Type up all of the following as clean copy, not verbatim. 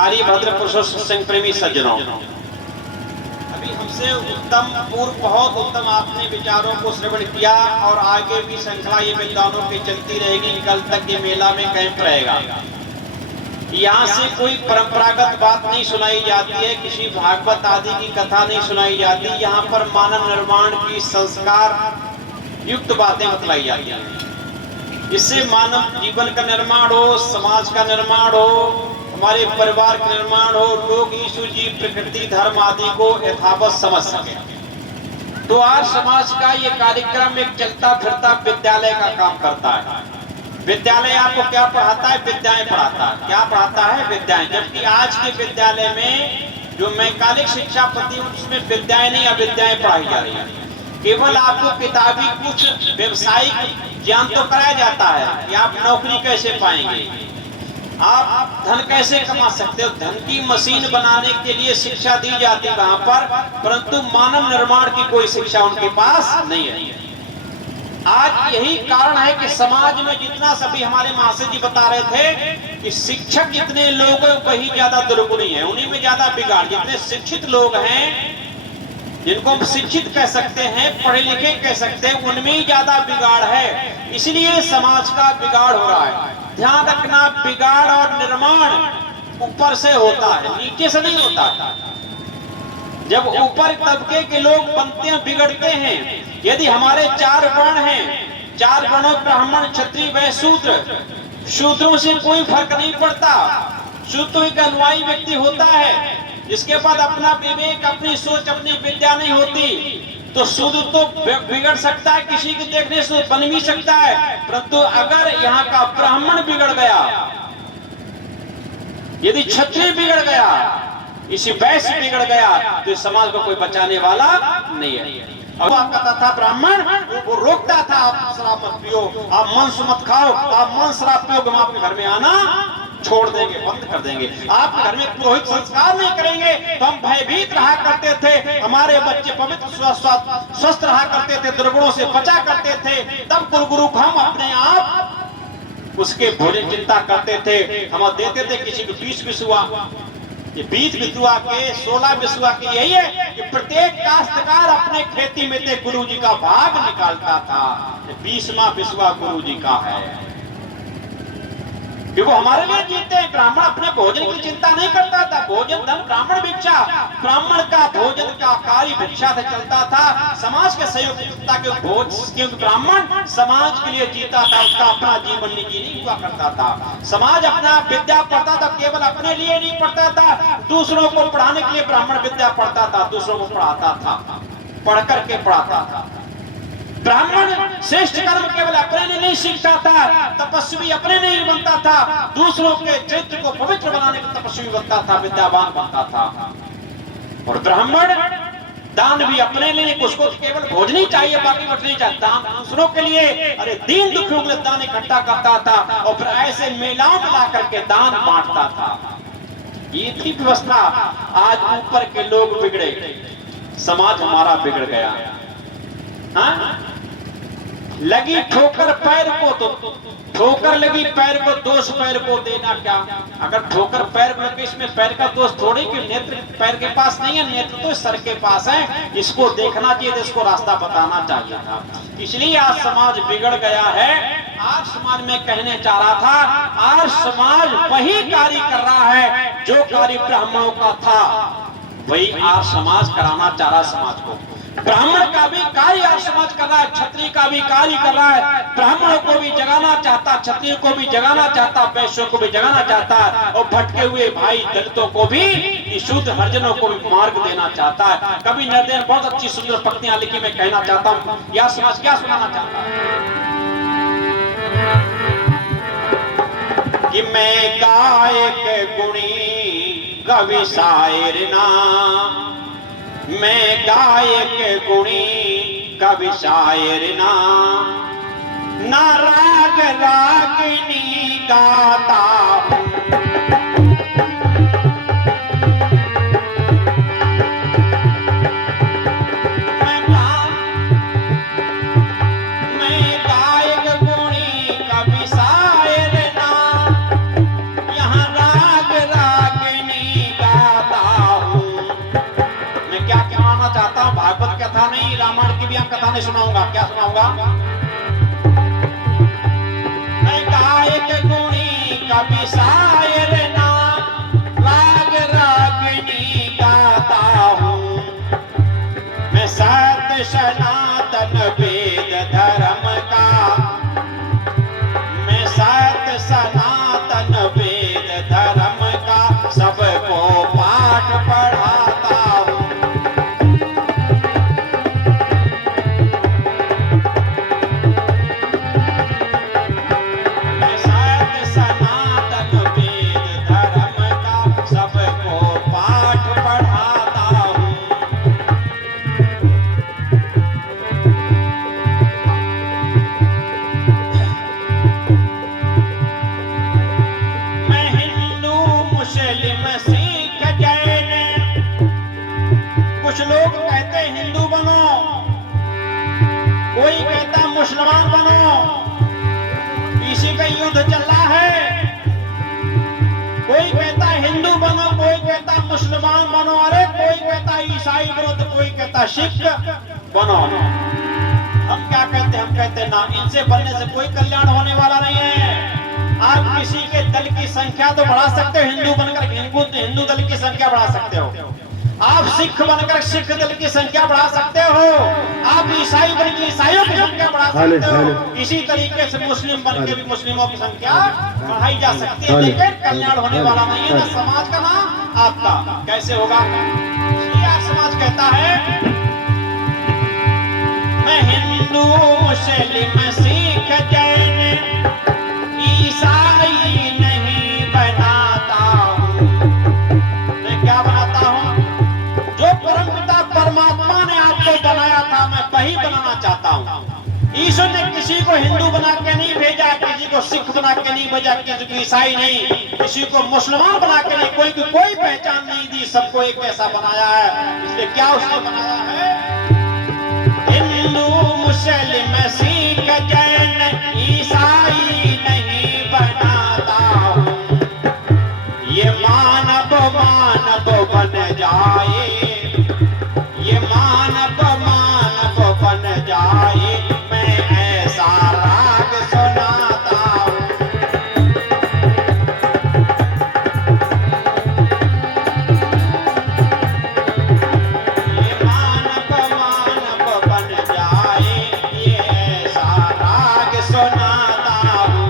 आर्यभद्र पुरुषों सत्संग प्रेमी सज्जनों, अभी हमसे उत्तम पूर्व बहुत उत्तम आपने विचारों को श्रवण किया और आगे भी श्रृंखला ये विद्वानों की चलती रहेगी। कल तक ये मेला में कैंप रहेगा। यहाँ से कोई परंपरागत बात नहीं सुनाई जाती है, किसी भागवत आदि की कथा नहीं सुनाई जाती। यहाँ पर मानव निर्माण की संस्कार युक्त बातें बतलाई जाती हैं। इससे मानव जीवन का निर्माण हो, समाज का निर्माण हो, हमारे परिवार का निर्माण हो, लोग ईश्वर जी प्रकृति धर्म आदि को यथावत समझ सके। तो आज समाज का ये कार्यक्रम एक चलता फिरता विद्यालय का काम करता है। विद्यालय आपको क्या पढ़ाता है? विद्याएं पढ़ाता है। क्या पढ़ाता है? विद्याएं। जबकि आज के विद्यालय में जो मैकालिक शिक्षा प्रति उसमें विद्याएं नहीं अविद्याएं पढ़ाई जा रही है। केवल आपको किताबी कुछ व्यवसायिक ज्ञान तो कराया जाता है कि आप नौकरी कैसे पाएंगे, आप धन कैसे कमा सकते हो। धन की मशीन बनाने के लिए शिक्षा दी जाती है वहां पर, परंतु मानव निर्माण की कोई शिक्षा उनके पास नहीं है। आज यही कारण है कि समाज में जितना सभी हमारे महाशय जी बता रहे थे कि शिक्षक जितने लोग हैं वही ज्यादा दुर्गुणी है, उन्हीं में ज्यादा बिगाड़। जितने शिक्षित लोग हैं, जिनको हम शिक्षित कह सकते हैं, पढ़े लिखे कह सकते हैं, उनमें ही ज्यादा बिगाड़ है। इसलिए समाज का बिगाड़ हो रहा है। ध्यान रखना, बिगाड़ और निर्माण ऊपर से होता है, नीचे से नहीं होता। जब ऊपर तबके के लोग बनते हैं, बिगड़ते हैं। यदि हमारे 4 वर्ण हैं, 4 वर्णों ब्राह्मण क्षत्रिय वैश्य शूद्र, शूद्रों से कोई फर्क नहीं पड़ता। शूद्र एक अनुयायी व्यक्ति होता है जिसके पास अपना विवेक, अपनी सोच, अपनी विद्या नहीं होती, तो शूद्र तो बिगड़ सकता है, किसी के देखने से बन भी सकता है। परंतु अगर यहाँ का ब्राह्मण बिगड़ गया, यदि क्षत्रिय बिगड़ गया, इसी वैश्य बिगड़ गया, तो इस समाज को कोई बचाने वाला नहीं है। और कहता था ब्राह्मण, वो रोकता था, आप शराब मत पियो, आप मांस मत खाओ, आप मांस शराब पियो, हम आपके घर में आना छोड़ देंगे, बंद कर देंगे। आपके घर में पुरोहित संस्कार नहीं करेंगे तो हम भयभीत रहा करते थे, हमारे बच्चे पवित्र स्वस्थ रहा करते थे, दुर्गुणों से बचा करते थे। तब कुलगुरु हम अपने आप उसके भोजन चिंता करते थे, हम देते थे। किसी को 20 बिसुआ, ये 20 बिसुआ के 16 बिसुआ की यही है कि प्रत्येक काश्तकार अपने खेती में से गुरु जी का भाग निकालता था। 20वां बिसुआ गुरु जी का है कि वो हमारे लिए जीते हैं। ब्राह्मण अपने भोजन की चिंता नहीं करता था। भोजन धन ब्राह्मण भिक्षा, ब्राह्मण का भोजन का कार्य भिक्षा से चलता था। समाज के सहयोग के भोज, क्योंकि ब्राह्मण समाज के लिए जीता था, उसका अपना जीवन निजी नहीं हुआ करता था। समाज अपना विद्या पढ़ता था, केवल अपने लिए नहीं पढ़ता था, दूसरों को पढ़ाने के लिए ब्राह्मण विद्या पढ़ता था, दूसरों को पढ़ाता था, पढ़ करके पढ़ाता था। ब्राह्मण श्रेष्ठ कर्म केवल अपने लिए नहीं सीखता था, तपस्वी अपने नहीं बनता था, दूसरों के चरित्र को पवित्र बनाने का तपस्वी बनता था, विद्यावान बनता था। और ब्राह्मण दान भी अपने लिए, उसको केवल भोजन ही चाहिए, बाकी कुछ नहीं चाहिए। दान दूसरों के लिए, अरे दीन दुखियों के लिए दान इकट्ठा करता था और फिर ऐसे मेलाओं में ला करके दान बांटता था। ये थी व्यवस्था। आज ऊपर के लोग बिगड़े, समाज हमारा बिगड़ गया। हाँ? लगी ठोकर पैर को, तो ठोकर लगी पैर को, दोष पैर को देना क्या? अगर ठोकर पैर को लगे, इसमें पैर का दोष थोड़ी कि नेत्र पैर के पास नहीं है, नेत्र तो सर के पास है। इसको देखना चाहिए, इसको रास्ता बताना चाहिए था। इसलिए आज समाज बिगड़ गया है। आज समाज में कहने चाह रहा था, आज समाज वही कार्य कर रहा है जो कार्य ब्राह्मणों का था, वही आज समाज कराना चाह रहा समाज को। ब्राह्मण का भी कार्य आज समाज कर रहा है, क्षत्रिय का भी कार्य कर रहा है। ब्राह्मणों को भी जगाना चाहता, क्षत्रियों को भी जगाना चाहता, वैश्यों को भी जगाना चाहता है, और भटके हुए भाई दलितों को भी, शूद्र हरिजनों को भी मार्ग देना चाहता है। कभी नरदेव बहुत अच्छी सुंदर पंक्तियां लिखी, मैं कहना चाहता हूँ, यह समाज क्या सुनाना चाहता है कि मैं गायक गुणी कवि शायर ना, मैं गायक गुणी कवि शायर ना, ना राग रागिनी गाता हूँ। मैं गायक गुणी कवि शायर ना, यहाँ राग रागिनी कथा नहीं सुनाऊंगा। क्या सुनाऊंगा? मैं गायक गुणी कवि शायर नाम राग रागिनी गाता हूँ। मैं सत्य सनातन वेद धर्म का, मैं सत्य सनातन वेद धर्म का सबको पाठ पढ़ाता हूँ। मैं सत्य सनातन वेद धर्म का सबको पाठ पढ़ाता हूँ। मैं हिंदू मुस्लिम सिख जैन, कुछ लोग कहते हिंदू बनो, कोई कहता मुसलमान बनो, इसी का युद्ध चल रहा है। कोई कहता हिंदू बनो, कोई कहता मुसलमान बनो, अरे कोई कहता ईसाई बनो तो कोई कहता सिख बनो। हम क्या कहते हैं? हम कहते ना, इनसे बनने से कोई कल्याण होने वाला नहीं है। आप किसी के दल की संख्या तो बढ़ा सकते हो, हिंदू बनकर हिंदू दल की संख्या बढ़ा सकते हो। आप सिख बनकर सिख दल की संख्या बढ़ा सकते हो। आप ईसाई बनकर ईसाइयों की संख्या बढ़ा सकते हो। इसी तरीके से मुस्लिम बनकर भी मुस्लिमों की संख्या बढ़ाई जा सकती है, लेकिन कल्याण होने वाला नहीं है, ना समाज का ना आपका। कैसे होगा? समाज कहता है मैं हिंदू मुस्लिम सिख जैन ईसाई नहीं बनाता हूँ। मैं क्या बनाता हूँ? जो परमपिता परमात्मा ने आपको बनाया था, मैं वही बनाना चाहता हूँ। ईश्वर ने किसी को हिंदू बना के नहीं भेजा, किसी को सिख बना के नहीं भेजा, किसी को ईसाई नहीं, किसी को मुसलमान बना के नहीं, कोई पहचान नहीं दी, सबको एक ऐसा बनाया है। इसलिए क्या उसने बनाया है? हिंदू मुस्लिम सिख जैन ईसाई नहीं बनाता हूँ। ये मानव मानव बन जाए, ये मानव मानव बन जाए, मैं ऐसा राग सुनाता हूँ। ये मानव मानव बन जाए, ये ऐसा राग सुनाता हूँ।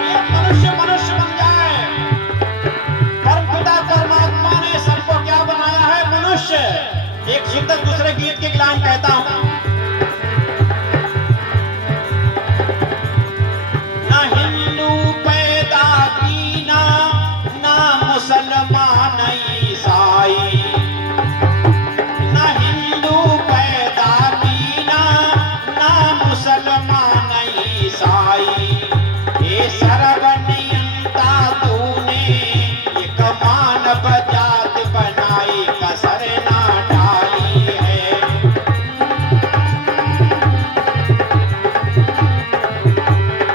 ये मनुष्य मनुष्य बन जाए। परमपिता परमात्मा ने सबको क्या बनाया है? मनुष्य। एक सुंदर दूसरे गीत के लाइन कहता हूं, ना हिंदू पैदा कीना, ना मुसलमान ईसाई। ना हिंदू पैदा कीना, ना मुसलमान ईसाई। ये सर्वनियंता तूने एक मानव जात बनाई, कसर ना डाली है।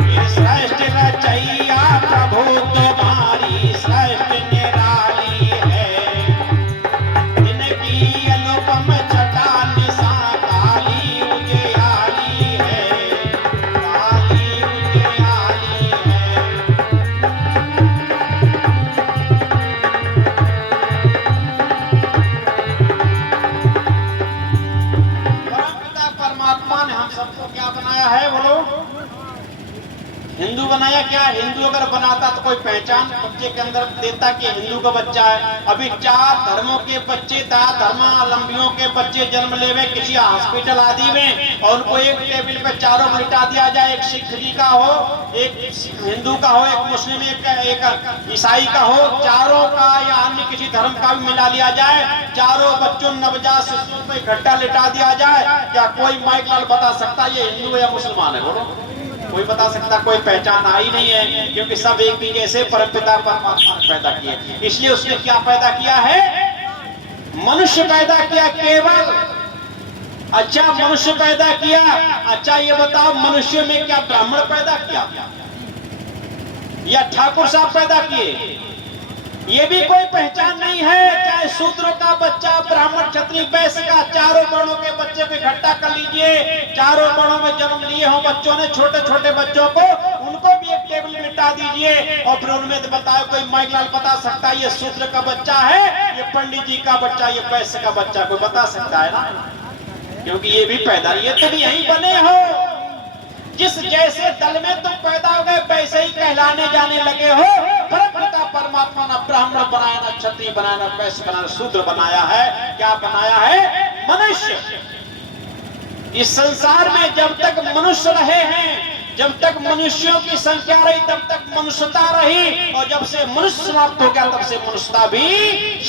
ये श्रेष्ठ रचैया प्रभु तुम्हारी श्रेष्ठ निराली है। इनकी अनुपम छटा निशा काली उजियाली है, काली उजियाली है। परमपिता परमात्मा ने हम सबको क्या बनाया है? बोलो। हिंदू बनाया क्या? हिंदू अगर बनाता तो कोई पहचान बच्चे के अंदर देता कि हिंदू का बच्चा है। अभी 4 धर्मों के बच्चे, 4 धर्मावलंबियों के बच्चे जन्म लेवे किसी हॉस्पिटल आदि में, और उनको एक टेबल पे चारों को लिटा दिया जाए। एक सिख जी का हो, एक हिंदू का हो, एक मुस्लिम, एक ईसाई का हो, चारों का या अन्य किसी धर्म का भी मिला लिया जाए। चारों बच्चों नवजात शिशुओं को इकट्ठा लिटा दिया जाए। क्या कोई माइक लाल बता सकता ये हिंदू या मुसलमान है? बोलो। कोई बता सकता? कोई पहचान आई नहीं है, क्योंकि सब एक ही जैसे परमपिता परमात्मा ने पैदा किए। इसलिए उसने क्या पैदा किया है? मनुष्य पैदा किया केवल। अच्छा, मनुष्य पैदा किया। अच्छा, ये बताओ मनुष्य में क्या ब्राह्मण पैदा किया या ठाकुर साहब पैदा किए? ये भी कोई पहचान नहीं है। चाहे शूद्र का बच्चा, ब्राह्मण, क्षत्रिय, वैश्य का, चारों वर्णों के बच्चे को इकट्ठा कर लीजिए। चारों वर्णों में जन्म लिए हों बच्चों ने, छोटे छोटे बच्चों को, उनको भी एक टेबल मिटा दीजिए और फिर उनमें तो बताओ, कोई माइकलाल बता सकता है ये शूद्र का बच्चा है, ये पंडित जी का बच्चा, ये वैश्य का बच्चा, कोई बता सकता है ना? क्योंकि ये भी पैदा, ये तुम यहीं बने हो। जिस जैसे दल में तुम पैदा हो गए वैसे ही कहलाने जाने लगे हो। परमपिता परमात्मा ने ब्राह्मण बनाया, ना क्षत्रिय बनाया, ना वैश्य बनाया, शूद्र बनाया है। क्या बनाया है? मनुष्य। इस संसार में जब तक मनुष्य रहे हैं, जब तक मनुष्यों की संख्या रही, तब तक मनुष्यता रही, और जब से मनुष्य समाप्त हो गया तब से मनुष्यता भी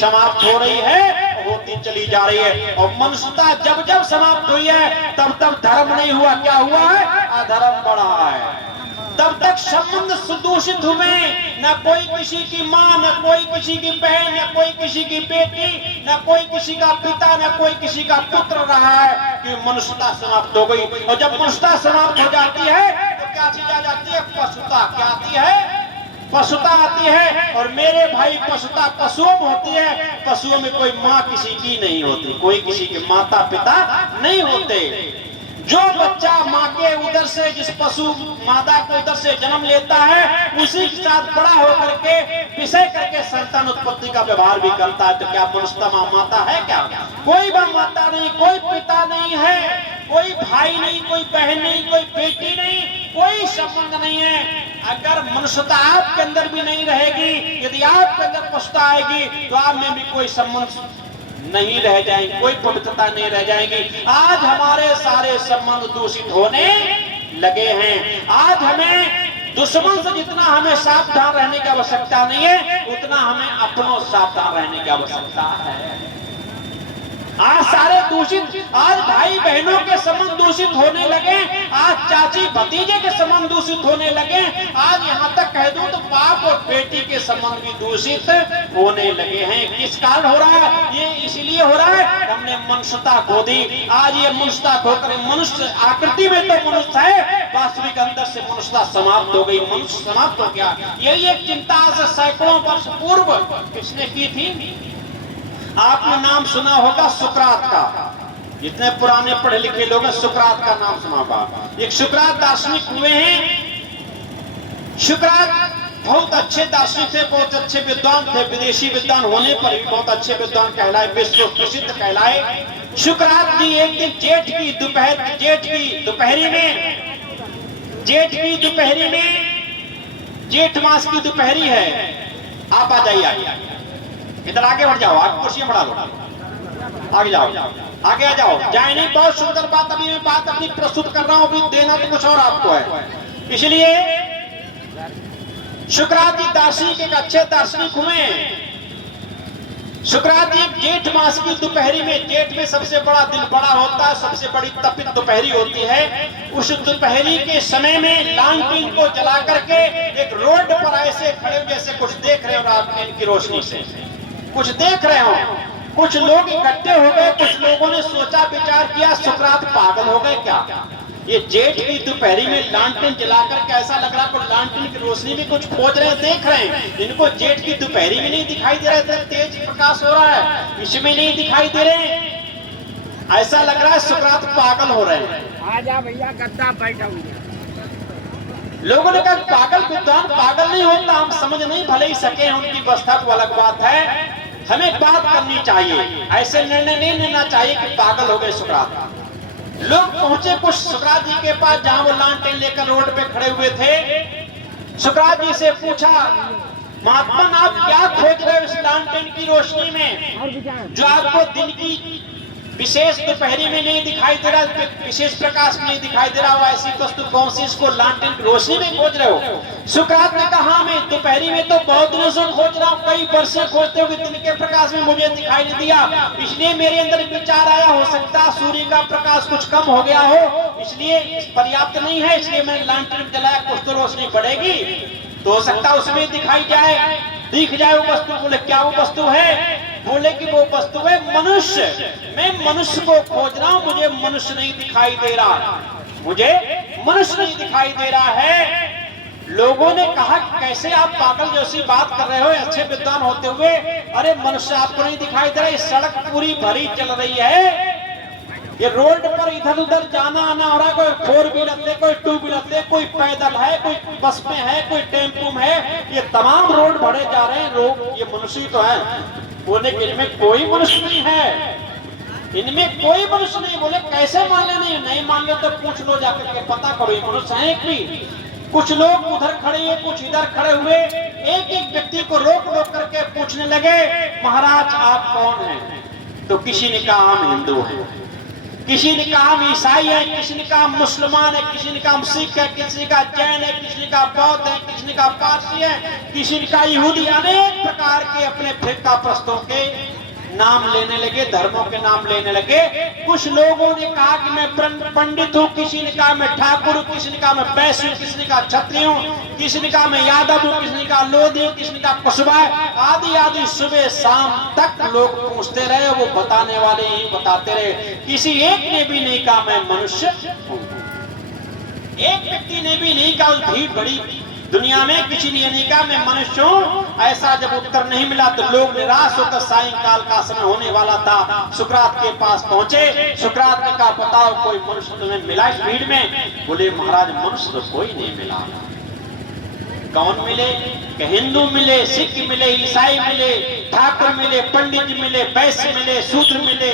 समाप्त हो रही है, होती चली जा रही है। और मनुष्यता जब जब समाप्त हुई है तब तब धर्म नहीं हुआ, क्या हुआ है? अधर्म बढ़ा है। तब तक संबंध सुदूषित हुए, न कोई किसी की माँ, न कोई किसी की बहन, न कोई किसी की बेटी, न कोई किसी का पिता, न कोई किसी का पुत्र रहा है, कि मनुष्यता समाप्त हो गई। और जब मनुष्यता समाप्त हो जाती है तो क्या चीज आ जाती है? पशुता। क्या आती है? पशुता आती है। और मेरे भाई पशुता पशुओं में होती है। पशुओं में कोई माँ किसी की नहीं होती, कोई किसी के माता पिता नहीं होते। जो बच्चा माँ के उदर से, जिस पशु माता के उदर से जन्म लेता है, उसी के साथ बड़ा होकर के विषय करके संतान उत्पत्ति का व्यवहार भी करता है। तो क्या मनुष्यता माँ माता है? क्या कोई माँ माता नहीं, कोई पिता नहीं है, कोई भाई नहीं, कोई बहन नहीं, कोई बेटी नहीं, कोई संबंध नहीं है। अगर मनुष्यता आपके अंदर भी नहीं रहेगी, यदि आपके अंदर पशुता आएगी, तो आप में भी कोई संबंध नहीं रह जाएंगे, कोई पवित्रता नहीं रह जाएगी। आज हमारे सारे संबंध दूषित होने लगे हैं। आज हमें दुश्मन से जितना हमें सावधान रहने की आवश्यकता नहीं है, उतना हमें अपनों सावधान रहने की आवश्यकता है। आज सारे दूषित, आज भाई बहनों के संबंध दूषित होने लगे, आज चाची भतीजे के संबंध दूषित होने लगे, आज यहाँ तक कह दूं तो बाप और बेटी के संबंध भी दूषित होने लगे हैं। किस कारण हो रहा है? ये इसलिए हो रहा है, हमने मनुष्यता खो दी। आज ये मनुष्यता खोकर, मनुष्य आकृति में तो मनुष्य है, वास्तविक अंदर से मनुष्यता समाप्त हो गई, मनुष्य समाप्त हो गया। यही एक चिंता से सैकड़ों वर्ष पूर्व किसने की थी? आपने नाम सुना होगा सुकरात का। जितने पुराने पढ़े लिखे लोग हैं, सुकरात का नाम सुना होगा। एक सुकरात दार्शनिक हुए हैं। सुकरात बहुत अच्छे दार्शनिक थे, बहुत अच्छे विद्वान थे, विदेशी विद्वान होने पर भी बहुत अच्छे विद्वान कहलाए, विश्व प्रसिद्ध कहलाए। सुकरात जी एक दिन जेठ की दोपहरी में, जेठ मास की दोपहरी है। आप आ जाइए, इधर आगे बढ़ जाओ, आप कुर्सियां बढ़ा लो, आगे जाओ, आगे आ जाओ। जाए नहीं, बहुत सुंदर बात अभी मैं बात अपनी प्रस्तुत कर रहा हूं, अभी देना तो कुछ और आपको है। इसलिए शुक्रात जी दार्शनिक, एक अच्छे दार्शनिक हुए। शुक्रात जी जेठ मास की दोपहरी में, जेठ में सबसे बड़ा दिन बड़ा होता है, सबसे बड़ी तपित दोपहरी होती है। उस दोपहरी के समय में लालटेन को जला करके एक रोड पर ऐसे खड़े, जैसे कुछ देख रहे हो लालटेन की रोशनी से, कुछ देख रहे हो। कुछ लोग इकट्ठे हो गए, कुछ लोगों ने सोचा विचार किया, सुकरात पागल हो गए क्या? ये जेठ की दोपहरी में लालटेन जलाकर कैसा लग रहा है? लालटेन की रोशनी में कुछ खोज रहे हैं, देख रहे हैं। इनको जेठ की दोपहरी में नहीं दिखाई दे रहा है, तेज प्रकाश हो रहा है, इसमें नहीं दिखाई दे रहे। ऐसा लग रहा है सुकरात पागल हो रहे हैं। आजा भैया, गद्दा बैठा हुआ। लोगों ने कहा पागल विद्वान पागल नहीं होता, हम समझ नहीं भले ही सके, उनकी अवस्था को अलग बात है। हमें बात करनी चाहिए, ऐसे निर्णय नहीं लेना चाहिए कि पागल हो गए सुकरात। लोग पहुंचे कुछ सुकरात जी के पास, जहां वो लालटेन लेकर रोड पे खड़े हुए थे। सुकरात जी से पूछा, महात्मा आप क्या खोज रहे हो इस लालटेन की रोशनी में, जो आपको दिन की विशेष दोपहरी में नहीं दिखाई दे रहा, विशेष प्रकाश में नहीं दिखाई दे रहा, ऐसी वस्तु कौन सी, इसको लालटेन की रोशनी में खोज रहे हो? सुकरात ने कहा, मैं दोपहरी में तो बहुत दिनों से खोज रहा हूँ, कई वर्षे खोजते हुए दिन के प्रकाश में मुझे दिखाई नहीं दिया, इसलिए मेरे अंदर विचार आया, हो सकता है सूर्य का प्रकाश कुछ कम हो गया हो, इसलिए पर्याप्त नहीं है, इसलिए मैंने लालटेन जलाया, कुछ तो रोशनी बढ़ेगी तो हो सकता है उसमें दिखाई जाए, दिख जाए वो वस्तु। बोले क्या वो वस्तु है? बोले कि वो वस्तु है मनुष्य। मैं मनुष्य को खोज रहा हूं, मुझे मनुष्य नहीं दिखाई दे रहा, मुझे मनुष्य नहीं दिखाई दे रहा है। लोगों ने कहा कैसे आप पागल जैसी बात कर रहे हो अच्छे विद्वान होते हुए, अरे मनुष्य आपको नहीं दिखाई दे रहा, ये सड़क पूरी भरी चल रही है, ये रोड पर इधर उधर जाना आना हो रहा है, कोई 4 व्हीलर ले, कोई 2 व्हीलर ले, कोई पैदल है, कोई बस में है, कोई टेम्पो में है, ये तमाम रोड भरे जा रहे हैं लोग, ये मनुष्य तो है। बोले कि इनमें कोई मनुष्य नहीं है, इनमें कोई मनुष्य नहीं। बोले कैसे मान ले? नहीं मान ले तो पूछ लो जाकर के, पता करो ये मनुष्य है एक भी। कुछ लोग उधर खड़े हुए, कुछ इधर खड़े हुए, एक एक व्यक्ति को रोक रोक करके पूछने लगे, महाराज आप कौन हैं? तो किसी ने कहा हम हिंदू हैं, किसी ने कहा हम ईसाई हैं, किसी ने कहा मुसलमान है, किसी ने कहा हम सिख है, किसी ने कहा जैन है, किसी ने कहा बौद्ध है, किसी ने कहा पारसी है, किसी ने कहा यहूदी। अनेक प्रकार के अपने फिरका प्रस्तों के नाम लेने लगे, धर्मों के नाम लेने लगे। कुछ लोगों ने कहा कि मैं पंडित हूँ, किसी ने कहा मैं ठाकुर हूँ, किसी ने कहा मैं वैश्य हूँ, किसी ने कहा क्षत्रिय हूँ, किसी ने कहा मैं यादव हूँ, किसी ने कहा लोधी हूँ, किसी ने कहा कुशवाहा, आदि आदि। सुबह शाम तक लोग पूछते रहे, वो बताने वाले ही बताते रहे, किसी एक ने भी नहीं कहा मैं मनुष्य हूँ। एक व्यक्ति ने भी नहीं कहा, उस भीड़ बड़ी दुनिया में किसी ने नहीं कहा मैं मनुष्य हूँ। ऐसा जब उत्तर नहीं मिला तो लोग निराश होकर, सायंकाल का समय होने वाला था, सुकरात के पास पहुंचे। सुकरात ने कहा बताओ कोई मनुष्य तुम्हें मिला इस भीड़ में? बोले महाराज मनुष्य तो कोई नहीं मिला। कौन मिले? कि हिंदू मिले, सिख मिले, ईसाई मिले, ठाकुर मिले, पंडित मिले, वैश्य मिले, शूद्र मिले,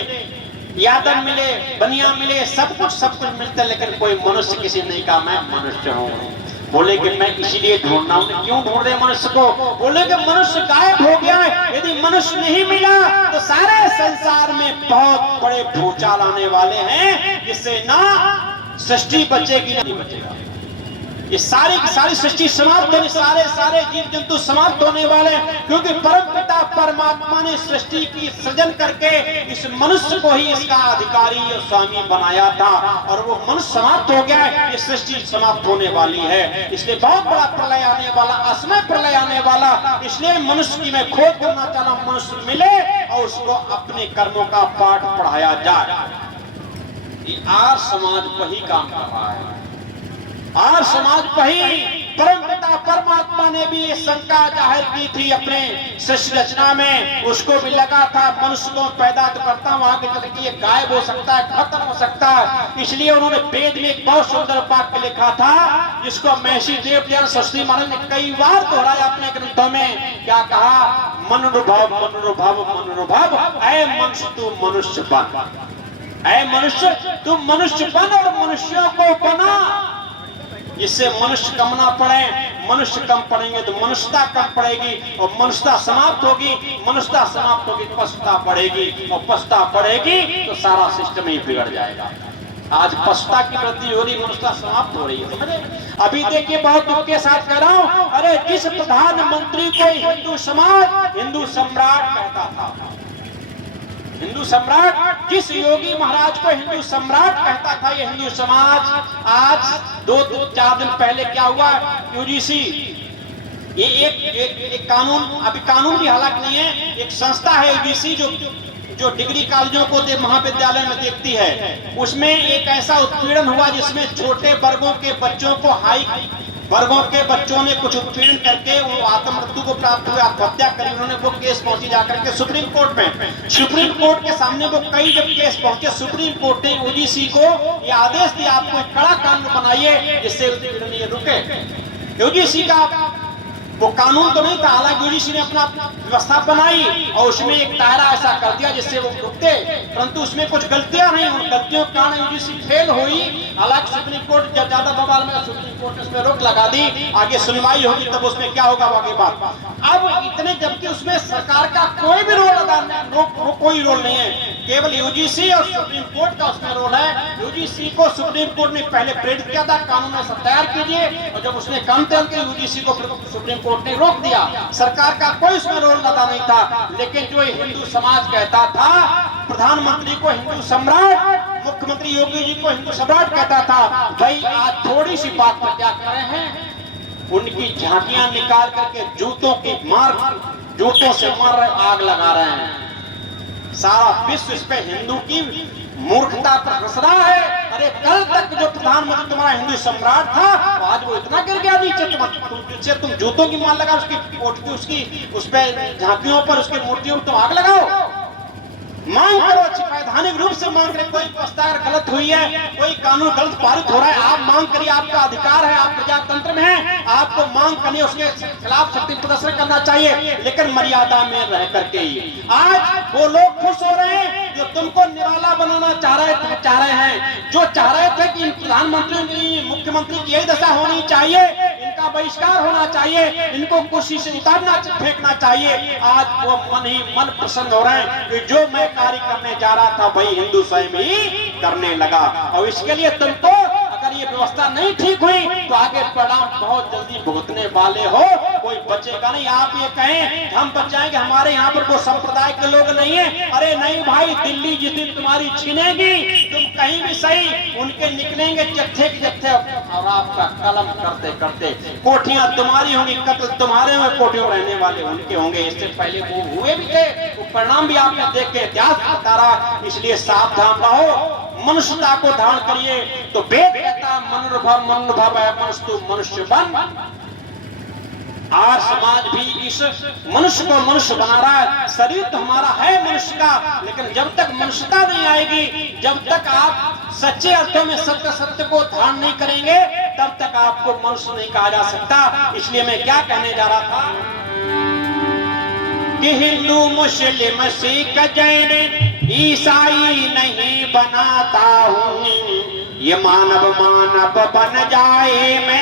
यादव मिले, बनिया मिले, सब कुछ मिलता, लेकिन कोई मनुष्य किसी ने कहा मैं मनुष्य हूँ। बोले कि मैं इसीलिए ढूंढ रहा हूँ। क्यों ढूंढ रहे मनुष्य को? बोले कि मनुष्य गायब हो गया है, यदि मनुष्य नहीं मिला तो सारे संसार में बहुत बड़े भूचाल आने वाले हैं, जिससे ना सृष्टि बचेगी ना नहीं बचेगा। ये सारी की सारी सृष्टि समाप्त होने, सारे जीव जंतु समाप्त होने वाले हैं, क्योंकि परमपिता परमात्मा ने सृष्टि की सृजन करके इस मनुष्य को ही इसका अधिकारी और स्वामी बनाया था, और वो मनुष्य समाप्त हो गया है, ये सृष्टि समाप्त होने वाली है। इसलिए बहुत बड़ा प्रलय आने वाला, असमय प्रलय आने वाला। इसलिए मनुष्य की मैं खोज करना चाहता हूं, मनुष्य मिले और उसको अपने कर्मों का पाठ पढ़ाया जाए। ये आर्य समाज वही काम कर रहा है। आर्य समाज वही, परमपिता परमात्मा ने भी ये शंका जाहिर की थी अपने सृष्टि रचना में। उसको भी लगा था मनुष्य को पैदा तो करता हूं, आगे चल के ये गायब हो सकता है, खत्म हो सकता है। इसलिए उन्होंने वेद में एक बहुत सुंदर वाक्य लिखा था, जिसको महर्षि देवदयाल सरस्वती महाराज ने कई बार दोहराया अपने ग्रंथों में। क्या कहा? मनुर्भव मनुर्भव मनुर्भव, ऐ मनुष्य तू मनुष्य बन, ऐ मनुष्य तू मनुष्य बन और मनुष्यों को बना, जिससे मनुष्य कम ना पड़े। मनुष्य कम पड़ेंगे तो मनुष्यता कम पड़ेगी, और मनुष्यता समाप्त होगी, मनुष्यता समाप्त होगी तो पशुता बढ़ेगी, और पशुता बढ़ेगी तो सारा सिस्टम ही बिगड़ जाएगा। आज पशुता की वृद्धि हो रही, मनुष्यता समाप्त हो रही है, समझे? अभी देखिए बहुत दुख के साथ कह रहा हूं, अरे जिस प्रधानमंत्री को हिंदू समाज हिंदू सम्राट कहता था, हिंदू सम्राट, जिस योगी महाराज को हिंदू सम्राट कहता था ये हिंदू समाज, आज 2-4 दिन पहले क्या हुआ? यूजीसी, ये एक कानून, अभी कानून भी हालांकि नहीं है, एक संस्था है यूजीसी जो डिग्री कॉलेजों को महाविद्यालय में देखती है। उसमें एक ऐसा उत्पीड़न हुआ जिसमें छोटे वर्गों के बच्चों को, हाई वर्गों के बच्चों ने कुछ उत्पीड़न करके वो आत्ममृत्यु को प्राप्त हुए, आत्महत्या करी। उन्होंने वो केस पहुंची जाकर के सुप्रीम कोर्ट में। सुप्रीम कोर्ट के सामने वो कई जब केस पहुंचे, सुप्रीम कोर्ट ने यूजीसी को ये आदेश दिया, आपको एक कड़ा कानून बनाइए जिससे उत्पीड़न ये रुके। यूजीसी का वो कानून तो नहीं था, हालांकि यूजीसी ने अपना व्यवस्था बनाई और उसमें एक दायरा ऐसा कर दिया जिससे वो रुकते, परंतु उसमें कुछ गलतियां नहीं, उन गलतियों के कारण यूजीसी फेल हुई। हालांकि सुप्रीम कोर्ट जब ज्यादा बवाल में, सुप्रीम कोर्ट ने उसमें रोक लगा दी, आगे सुनवाई होगी तब उसमें क्या होगा आगे बात। अब इतने, जबकि उसमें सरकार का कोई भी रोल कोई रोल नहीं है, केवल यूजीसी और सुप्रीम कोर्ट का उसमें रोल है। यूजीसी को सुप्रीम कोर्ट ने पहले प्रेरित किया था, कानून ऐसा तैयार कीजिए, और जब उसने काम तैयार किया यूजीसी को सुप्रीम कोर्ट ने रोक दिया। सरकार का कोई उसमें रोल अदा नहीं था। लेकिन जो हिंदू समाज कहता था, प्रधानमंत्री को हिंदू सम्राट, मुख्यमंत्री योगी जी को हिंदू सम्राट कहता था, भाई आज थोड़ी सी बात पर क्या कर रहे हैं, उनकी झांकियां निकाल करके जूतों से मार रहे, आग लगा रहे हैं। सारा विश्व इस पे हिंदू की मूर्खता पर हंस रहा है। अरे कल तक जो प्रधानमंत्री तुम्हारा हिंदू सम्राट था, आज वो इतना गिर गया नीचे, तुम जूतों की माल लगाओ, उसकी कोट की, उसकी उस पे झांकियों पर, उसकी मूर्तियों पर तुम आग लगाओ। मांग करो, अच्छी वैधानिक रूप से मांग करें। कोई व्यवस्था अगर गलत हुई है, कोई कानून गलत पारित हो रहा है, आप मांग करिए, आपका अधिकार है, आप प्रजातंत्र में हैं, आपको मांग करनी, उसके खिलाफ शक्ति प्रदर्शन करना चाहिए, लेकिन मर्यादा में रह करके ही। आज वो लोग खुश हो रहे हैं जो तुमको निराला बनाना चाह रहे हैं, जो चाह रहे थे कि प्रधानमंत्री की, मुख्यमंत्री की यही दशा होनी चाहिए, इनका बहिष्कार होना चाहिए, इनको कुर्सी से उतारना, फेंकना चाहिए। आज वो मन प्रसन्न हो रहे हैं कि जो मैं कार्य करने जा रहा था वही हिंदू स्वयं ही करने लगा। और इसके लिए तुमको अगर ये व्यवस्था नहीं ठीक हुई तो आगे परिणाम बहुत जल्दी भुगतने वाले हो, कोई बचेगा नहीं। आप ये कहें हम बच जाएंगे, हमारे यहाँ पर वो संप्रदाय के लोग नहीं है, अरे नहीं भाई, दिल्ली जिस दिन तुम्हारी छीनेगी, तुम कहीं भी सही, उनके निकलेंगे जत्थे के जत्थे, और आपका कलम करते करते कोठियां तुम्हारी होंगी, कत्ल तुम्हारे होंगे, कोठियों रहने वाले उनके होंगे। इससे पहले वो हुए भी थे, वो परिणाम भी आपने देख के इतिहास बता रहा। इसलिए सावधान रहो, मनुष्यता को धारण करिए। तो वेद कहता मनुर्भव मनुर्भव है, मनुष्य बन। आज समाज भी इस मनुष्य को मनुष्य बना रहा है। शरीर तो हमारा है मनुष्य का, लेकिन जब तक मनुष्यता नहीं आएगी, जब तक आप सच्चे अर्थों में सत्य को धारण नहीं करेंगे, तब तक आपको मनुष्य नहीं कहा जा सकता। इसलिए मैं क्या कहने जा रहा था कि हिंदू मुस्लिम सिख जैन ईसाई नहीं बनाता हूँ, ये मानव मानव बन जाए मैं